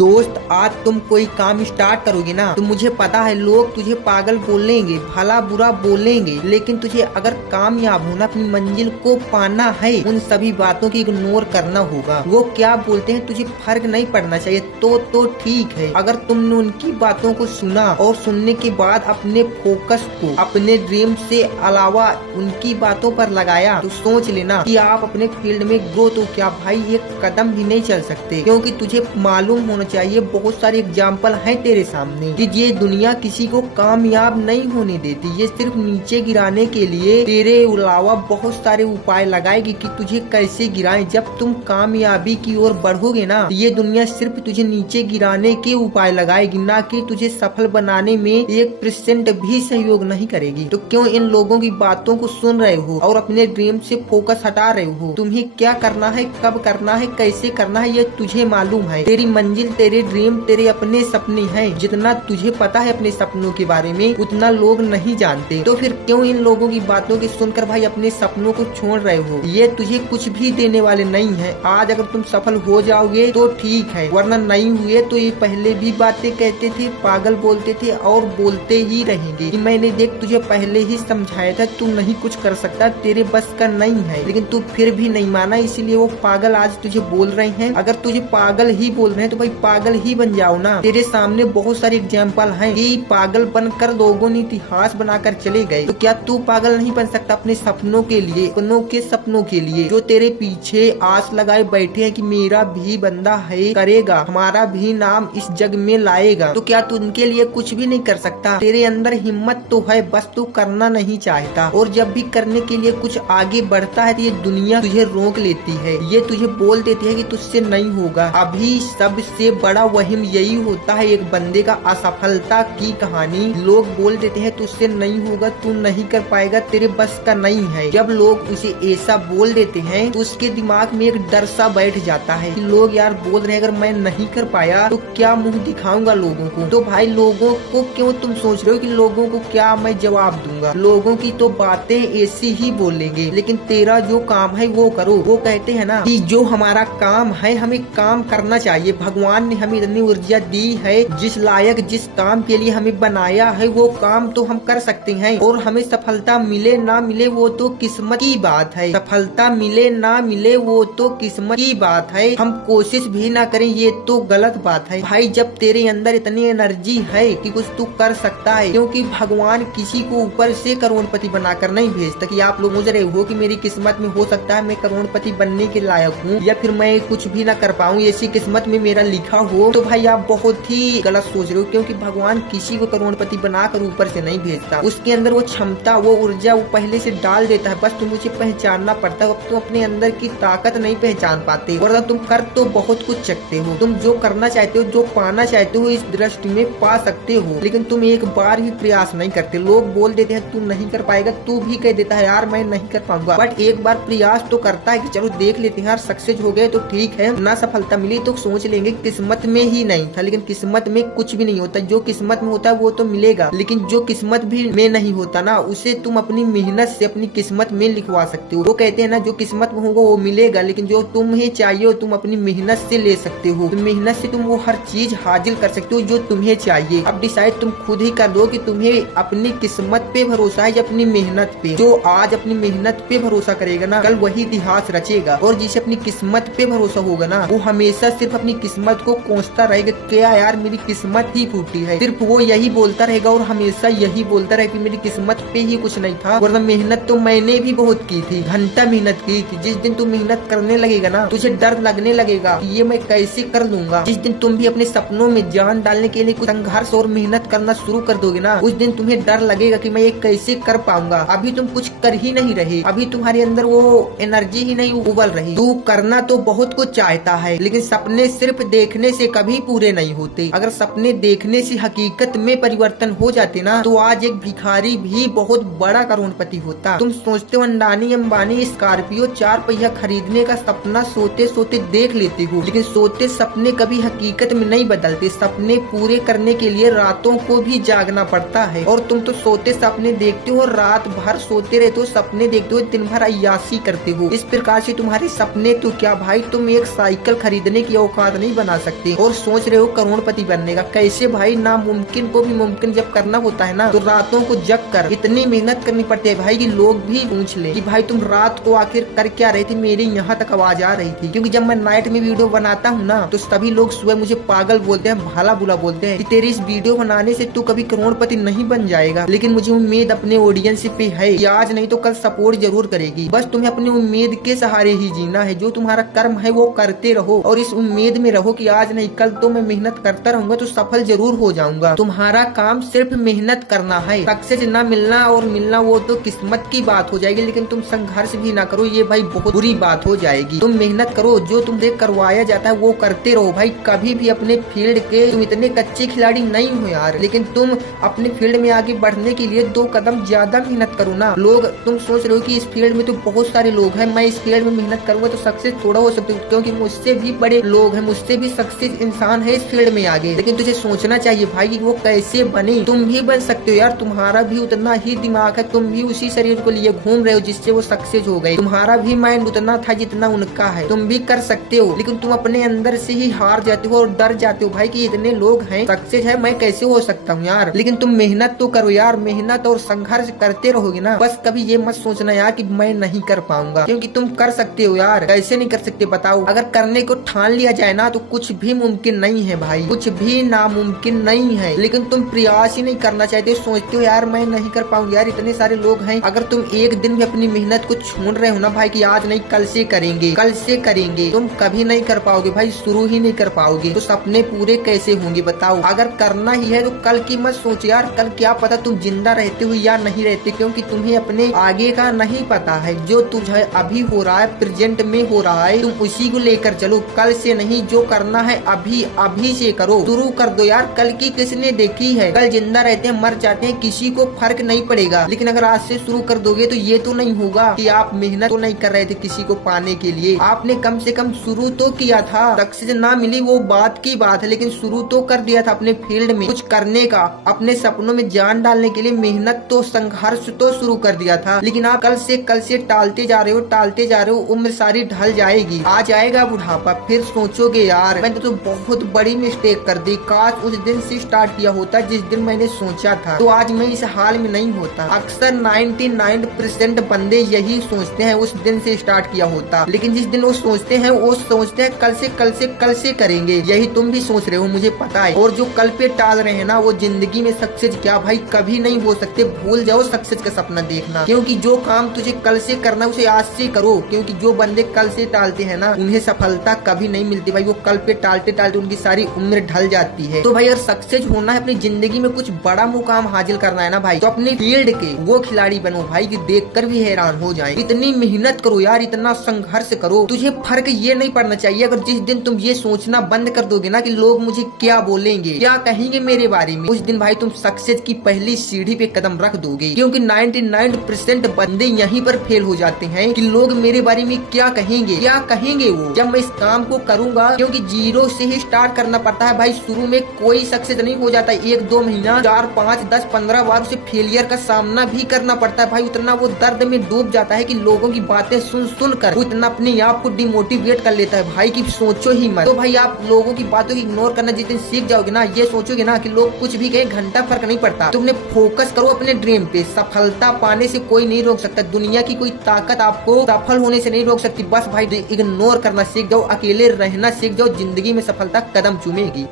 दोस्त, आज तुम कोई काम स्टार्ट करोगे ना तो मुझे पता है लोग तुझे पागल बोलेंगे, भला बुरा बोलेंगे, लेकिन तुझे अगर कामयाब होना, अपनी मंजिल को पाना है, उन सभी बातों की इग्नोर करना होगा। वो क्या बोलते हैं तुझे फर्क नहीं पड़ना चाहिए तो ठीक है। अगर तुमने उनकी बातों को सुना और सुनने के बाद अपने फोकस को अपने ड्रीम से अलावा उनकी बातों पर लगाया तो सोच लेना कि आप अपने फील्ड में ग्रो तो क्या भाई एक कदम भी नहीं चल सकते, क्योंकि तुझे मालूम होना चाहिए बहुत सारे एग्जाम्पल हैं तेरे सामने कि ये दुनिया किसी को कामयाब नहीं होने देती। ये सिर्फ नीचे गिराने के लिए तेरे अलावा बहुत सारे उपाय लगाएगी कि तुझे कैसे गिराए। जब तुम कामयाबी की ओर बढ़ोगे ना, ये दुनिया सिर्फ तुझे नीचे गिराने के उपाय लगाएगी, ना कि तुझे सफल बनाने में 1% भी सहयोग नहीं करेगी। तो क्यों इन लोगों की बातों को सुन रहे हो और अपने ड्रीम से फोकस हटा रहे हो? तुम्हें क्या करना है, कब करना है, कैसे करना है, ये तुझे मालूम है। तेरी मंजिल, तेरे ड्रीम, तेरे अपने सपने हैं। जितना तुझे पता है अपने सपनों के बारे में उतना लोग नहीं जानते। तो फिर क्यों इन लोगों की बातों की सुनकर भाई अपने सपनों को छोड़ रहे हो? ये तुझे कुछ भी देने वाले नहीं है। आज अगर तुम सफल हो जाओगे तो ठीक है, वरना नहीं हुए तो ये पहले भी बातें कहते थे, पागल बोलते थे और बोलते ही रहेंगे कि मैंने देख तुझे पहले ही समझाया था, तू नहीं कुछ कर सकता, तेरे बस का नहीं है, लेकिन तू फिर भी नहीं माना, इसलिए वो पागल आज तुझे बोल रहे हैं। अगर तुझे पागल ही बोल रहे हैं तो भाई पागल ही बन जाओ ना। तेरे सामने बहुत सारे एग्जाम्पल हैं कि पागल बनकर लोगों ने इतिहास बनाकर चले गए। तो क्या तू पागल नहीं बन सकता अपने सपनों के लिए, सपनों के लिए जो तेरे पीछे आस लगाए बैठे हैं कि मेरा भी बंदा है, करेगा, हमारा भी नाम इस जग में लाएगा? तो क्या तू उनके लिए कुछ भी नहीं कर सकता? तेरे अंदर हिम्मत तो है, बस तू करना नहीं चाहता। और जब भी करने के लिए कुछ आगे बढ़ता है तो ये दुनिया तुझे रोक लेती है, ये तुझे बोल देती है कि तुझसे नहीं होगा। अभी सबसे बड़ा वहीम यही होता है एक बंदे का, असफलता की कहानी। लोग बोल देते हैं तुझसे नहीं होगा, तू नहीं कर पाएगा, तेरे बस का नहीं है। जब लोग उसे ऐसा बोल देते हैं तो उसके दिमाग में एक डर सा बैठ जाता है कि लोग यार बोल रहे हैं अगर मैं नहीं कर पाया तो क्या मुंह दिखाऊंगा लोगों को? तो भाई लोगों को क्यों तुम सोच रहे हो कि लोगों को क्या मैं जवाब दूंगा? लोगों की तो बातें ऐसी ही बोलेंगे, लेकिन तेरा जो काम है वो करो। वो कहते हैं ना कि जो हमारा काम है हमें काम करना चाहिए। भगवान ने हमें इतनी ऊर्जा दी है, जिस लायक जिस काम के लिए हमें बनाया है वो काम तो हम कर सकते हैं। और हमें सफलता मिले ना मिले वो तो किस्मत की बात है। सफलता मिले ना मिले वो तो किस्मत की बात है। हम कोशिश भी ना करें ये तो गलत बात है। भाई जब तेरे अंदर इतनी एनर्जी है कि कुछ तू कर सकता है, क्योंकि भगवान किसी को ऊपर से करोड़पति बनाकर नहीं भेजता कि आप लोग सोच रहे हो कि मेरी किस्मत में हो सकता है मैं करोड़पति बनने के लायक हूँ या फिर मैं कुछ भी ना कर पाऊँ, ऐसी किस्मत में मेरा लिखा हो, तो भाई आप बहुत ही गलत सोच रहे हो। क्योंकि भगवान किसी को करोड़पति बनाकर ऊपर से नहीं भेजता, उसके अंदर वो क्षमता, वो ऊर्जा वो पहले से डाल देता है, बस तुम उसे पहचानना पड़ता है। अब तुम अपने अंदर की ताकत नहीं पहचान पाते, वरना तुम कर तो बहुत कुछ सकते हो। तुम जो करना चाहते हो, जो पाना चाहते हो, इस दृष्टि में पा सकते हो, लेकिन तुम एक बार भी प्रयास नहीं करते। लोग बोल देते हैं तू नहीं कर पाएगा, तू भी कह देता है यार मैं नहीं कर पाऊंगा, बट एक बार प्रयास तो करता है कि चलो देख लेते हैं यार, सक्सेस हो गए तो ठीक है, ना सफलता मिली तो सोच लेंगे किस्मत में ही नहीं था। लेकिन किस्मत में कुछ भी नहीं होता, जो किस्मत में होता है वो तो मिलेगा, लेकिन जो किस्मत भी में नहीं होता ना, उसे तुम अपनी मेहनत से अपनी किस्मत में लिखवा सकते हो। वो कहते हैं ना जो किस्मत में होगा वो मिलेगा, लेकिन जो तुम्हें चाहिए तुम अपनी मेहनत से ले सकते हो। तो मेहनत से तुम वो हर चीज हासिल कर सकते हो जो तुम्हें चाहिए। अब डिसाइड तुम खुद ही कर दो कि तुम्हें अपनी किस्मत पे भरोसा है या अपनी मेहनत पे। जो आज अपनी मेहनत पे भरोसा करेगा ना, कल वही इतिहास रचेगा। और जिसे अपनी किस्मत पे भरोसा होगा ना, वो हमेशा सिर्फ अपनी किस्मत को कोसता रहेगा, क्या यार मेरी किस्मत ही फूटी है, सिर्फ वो यही बोलता रहेगा और हमेशा यही बोलता रहेगा कि मेरी किस्मत पे ही कुछ नहीं था, वरना मेहनत तो मैंने भी बहुत की थी, घंटा मेहनत की थी। जिस दिन तुम मेहनत करने लगेगा ना, तुझे डर लगने लगेगा कि ये मैं कैसे कर लूंगा। जिस दिन तुम भी अपने सपनों में जान डालने के लिए कुछ संघर्ष और मेहनत करना शुरू कर दोगे ना, उस दिन तुम्हें डर लगेगा कि मैं ये कैसे कर पाऊंगा। अभी तुम कुछ कर ही नहीं रहे, अभी तुम्हारे अंदर वो एनर्जी ही नहीं उबल रही। तू करना तो बहुत कुछ चाहता है, लेकिन सपने सिर्फ देखने से कभी पूरे नहीं होते। अगर सपने देखने से हकीकत में परिवर्तन हो जाते ना, तो आज एक भिखारी भी बहुत बड़ा करोड़पति होता। तुम सोचते हो अंडानी अंबानी स्कॉर्पियो 4 पहिया खरीदने का सपना सोते सोते देख लेते हो, लेकिन सोते सपने कभी हकीकत में नहीं बदलते। सपने पूरे करने के लिए रातों को भी जागना पड़ता है, और तुम तो सोते सपने देखते हो, रात भर सोते रहते हो, सपने देखते हो, दिन भर अय्याशी करते हो। इस प्रकार से तुम्हारे सपने तो क्या भाई, तुम एक साइकिल खरीदने की औकात नहीं बना सकते और सोच रहे हो करोड़पति बनने का। कैसे भाई, नामुमकिन को भी मुमकिन जब करना होता है ना तो रातों को जग कर इतनी मेहनत करनी पड़ती है भाई कि लोग भी पूछ ले कि भाई तुम रात को आखिर कर क्या रही थी। मेरी यहाँ तक आवाज आ रही थी क्योंकि जब मैं नाइट में वीडियो बनाता हूँ ना तो सभी लोग सुबह मुझे पागल बोलते हैं, भला बुला बोलते हैं कि तेरी इस वीडियो बनाने से तू कभी करोड़पति नहीं बन जाएगा। लेकिन मुझे उम्मीद अपने ऑडियंस पे है कि आज नहीं तो कल सपोर्ट जरूर करेगी। बस तुम्हें अपनी उम्मीद के सहारे ही जीना है। जो तुम्हारा कर्म है वो करते रहो और इस उम्मीद में रहो कि आज नहीं कल तो मैं मेहनत करता रहूंगा तो सफल जरूर हो जाऊंगा। तुम्हारा काम सिर्फ मेहनत करना है। सक्सेस ना मिलना और मिलना वो तो किस्मत की बात हो जाएगी, लेकिन तुम संघर्ष भी ना करो, ये भाई बहुत बुरी बात हो जाएगी। तुम मेहनत करो, जो तुमसे करवाया जाता है वो करते रहो भाई। कभी भी अपने फील्ड के तुम इतने कच्चे खिलाड़ी नहीं हो यार, लेकिन तुम अपने फील्ड में आगे बढ़ने के लिए 2 कदम ज्यादा मेहनत करो ना। लोग तुम सोच रहे हो कि इस फील्ड में तो बहुत सारे लोग हैं, मैं इस फील्ड में मेहनत करूंगा तो सक्सेस थोड़ा हो सकती है, क्योंकि मुझसे भी बड़े लोग हैं, मुझसे भी सक्सेस इंसान है इस फील्ड में आगे। लेकिन तुझे सोचना चाहिए भाई कि वो कैसे बने। तुम भी बन सकते हो यार, तुम्हारा भी उतना ही दिमाग है, तुम भी उसी शरीर को लिए घूम रहे हो जिससे वो सक्सेस हो गए। तुम्हारा भी माइंड उतना था जितना उनका है, तुम भी कर सकते हो, लेकिन तुम अपने अंदर से ही हार जाते हो और डर जाते हो भाई कि इतने लोग हैं, सक्सेस है, मैं कैसे हो सकता हूँ यार। लेकिन तुम मेहनत तो करो यार, मेहनत और संघर्ष करते रहोगे ना, बस कभी ये मत सोचना यार कि मैं नहीं कर पाऊंगा, क्योंकि तुम कर सकते हो यार। कैसे नहीं कर सकते बताओ? अगर करने को ठान लिया जाए ना तो कुछ भी मुमकिन नहीं है भाई, कुछ भी नामुमकिन नहीं है। लेकिन तुम प्रयास ही नहीं करना चाहते, सोचते हो यार मैं नहीं कर पाऊंगा यार, इतने सारे लोग हैं। अगर तुम एक दिन भी अपनी मेहनत को छोड़ रहे हो ना भाई कि आज नहीं कल से करेंगे, कल से करेंगे, तुम कभी नहीं कर पाओगे भाई, शुरू ही नहीं कर पाओगे तो सपने पूरे कैसे होंगे बताओ? अगर करना ही है तो कल की मत सोच यार, कल क्या पता तुम जिंदा रहते हो या नहीं रहते, क्योंकि तुम्हें अपने आगे का नहीं पता है। जो तुझे अभी हो रहा है, प्रेजेंट में हो रहा है, तुम उसी को लेकर चलो, कल से नहीं। जो करना है अभी अभी से करो, शुरू कर दो यार। कल की किसने देखी है? कल जिंदा रहते हैं, मर जाते हैं, किसी को फर्क नहीं पड़ेगा। लेकिन अगर आज से शुरू कर दोगे तो ये तो नहीं होगा कि आप मेहनत तो नहीं कर रहे थे किसी को पाने के लिए, आपने कम से कम शुरू तो किया था। सक्सेस ना मिली वो बात की बात है, लेकिन शुरू तो कर दिया था अपने फील्ड में कुछ करने का, अपने सपनों में जान डालने के लिए मेहनत तो, संघर्ष तो शुरू कर दिया था। लेकिन आप कल से टालते जा रहे हो, टालते जा रहे हो, उम्र सारी ढल जाएगी, आ जाएगा बुढ़ापा, फिर सोचोगे यार मैंने तो बहुत बड़ी मिस्टेक कर दी, काश उस दिन से स्टार्ट किया होता जिस दिन मैंने सोचा था, तो आज मैं इस हाल में नहीं होता। अक्सर 99% बंदे यही सोचते हैं उस दिन से स्टार्ट किया होता, लेकिन जिस दिन वो सोचते हैं कल से करेंगे। यही तुम भी सोच रहे हो, मुझे पता है। और जो कल पे टाल रहे हैं ना वो जिंदगी में सक्सेस क्या भाई कभी नहीं हो सकते। भूल जाओ सक्सेस का सपना देखना, क्योंकि जो काम तुझे कल से करना उसे आज से करो, क्योंकि जो बंदे कल से टालते हैं ना उन्हें सफलता कभी नहीं मिलती भाई। वो कल पे टालते टालते उनकी सारी उम्र ढल जाती है। तो भाई अगर सक्सेस होना है, अपनी जिंदगी में कुछ बड़ा मुकाम हासिल करना है ना भाई, तो अपने फील्ड के वो खिलाड़ी बनो भाई कि देखकर भी हैरान हो जाए। इतनी मेहनत करो यार, इतना संघर्ष करो, तुझे फर्क ये नहीं पड़ना चाहिए। अगर जिस दिन तुम ये सोचना बंद कर दोगे ना कि लोग मुझे क्या बोलेंगे, क्या कहेंगे मेरे बारे में, उस दिन भाई तुम सक्सेस की पहली सीढ़ी पे कदम रख दोगे। क्योंकि 99% बंदे यहीं पर फेल हो जाते हैं कि लोग मेरे बारे में क्या कहेंगे, क्या कहेंगे वो जब मैं इस काम को करूंगा। क्योंकि जीरो से ही स्टार्ट करना पड़ता है भाई, शुरू में कोई सक्सेस नहीं हो जाता। 1-2 महीना 4, 5, 10, 15 बार उसे फेलियर का सामना भी करना पड़ता है भाई। उतना वो दर्द में डूब जाता है कि लोगों की बातें सुन कर वो इतना अपने आप को डिमोटिवेट कर लेता है भाई कि सोचो ही मत। तो भाई आप लोगों की बातों को इग्नोर करना जिस दिन सीख जाओगे ना, ये सोचोगे ना कि लोग कुछ भी कहे, घंटा फर्क नहीं पड़ता। तुमने फोकस करो अपने ड्रीम पे, सफलता पाने से कोई नहीं रोक सकता, दुनिया की कोई ताकत आपको सफल होने से नहीं रोक सकती। बस भाई इग्नोर करना सीख जाओ, अकेले रहना सीख जाओ, जिंदगी में सफलता कदम चूमेगी।